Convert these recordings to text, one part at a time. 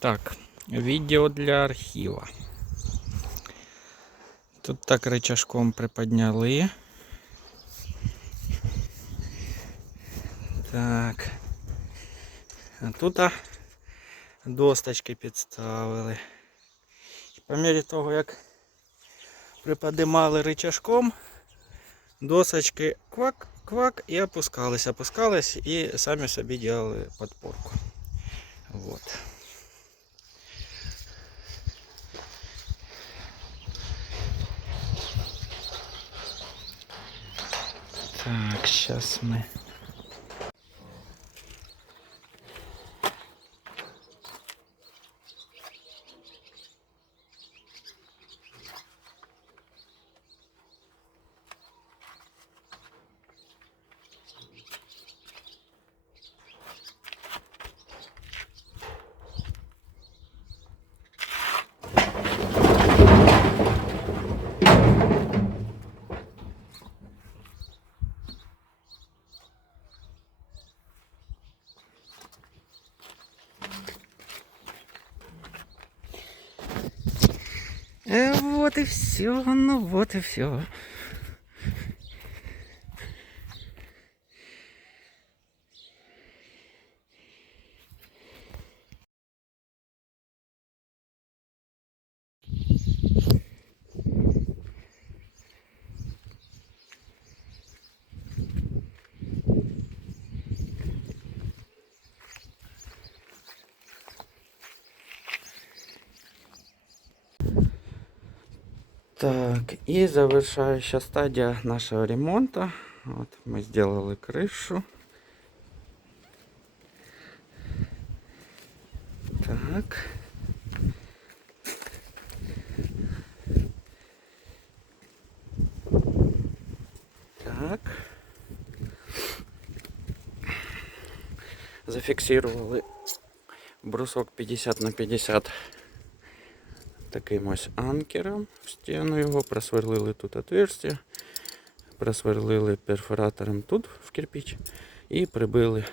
Так, відео для архіва. Тут так рычажком приподняли. Так. А тут досточки підставили. По мірі того, як приподимали рычажком, досочки квак-квак і опускались, опускались і самі собі делали подпорку. Так, сейчас мы... вот и все, ну вот и все. Так, и завершающая стадия нашего ремонта. Вот мы сделали крышу. Так. Так. Зафіксували брусок 50 на 50 таким ось анкером в стіну його, просверлили тут отверстие, просверлили перфоратором тут в кирпич і прибили,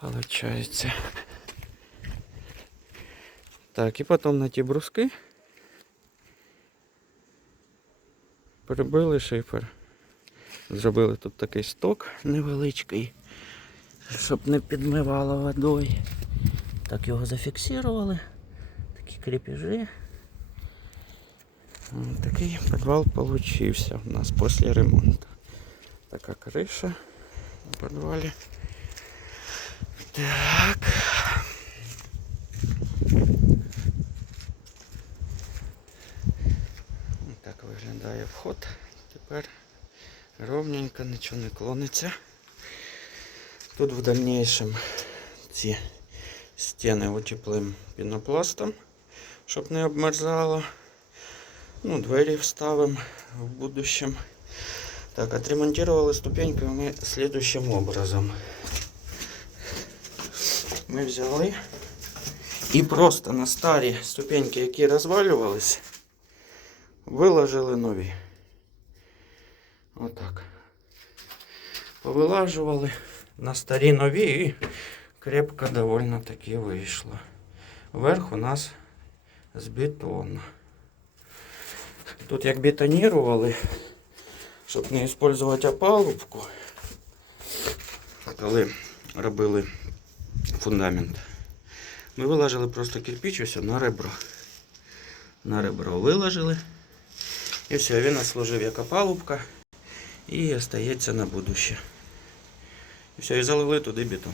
получається. Так, і потім на ті бруски прибили шифер. Зробили тут такий сток невеличкий, щоб не підмивало водою. Так його зафіксували такі крепежі. Ось Такий підвал получився у нас після ремонту. Така криша у підвалі. Так. Ось Так виглядає вход. Тепер ровненько, нічого не клониться. Тут в дальнейшем ці стіни утеплим пінопластом, щоб не обмерзало. Ну, двері вставимо в будущем. Так, отремонтировали ступеньки ми следующим образом. Ми взяли і просто на старі ступеньки, які розвалювались, виложили нові. Отак. Повилажували на старі нові і крепко довольно таки вийшло. Верх у нас з бетону. Тут як бетонірували, щоб не використовувати опалубку, коли робили фундамент. Ми виложили просто кирпич ось на ребро. На ребро виложили. І все, він служив як опалубка і остається на будуще. І все, і залили туди бетон.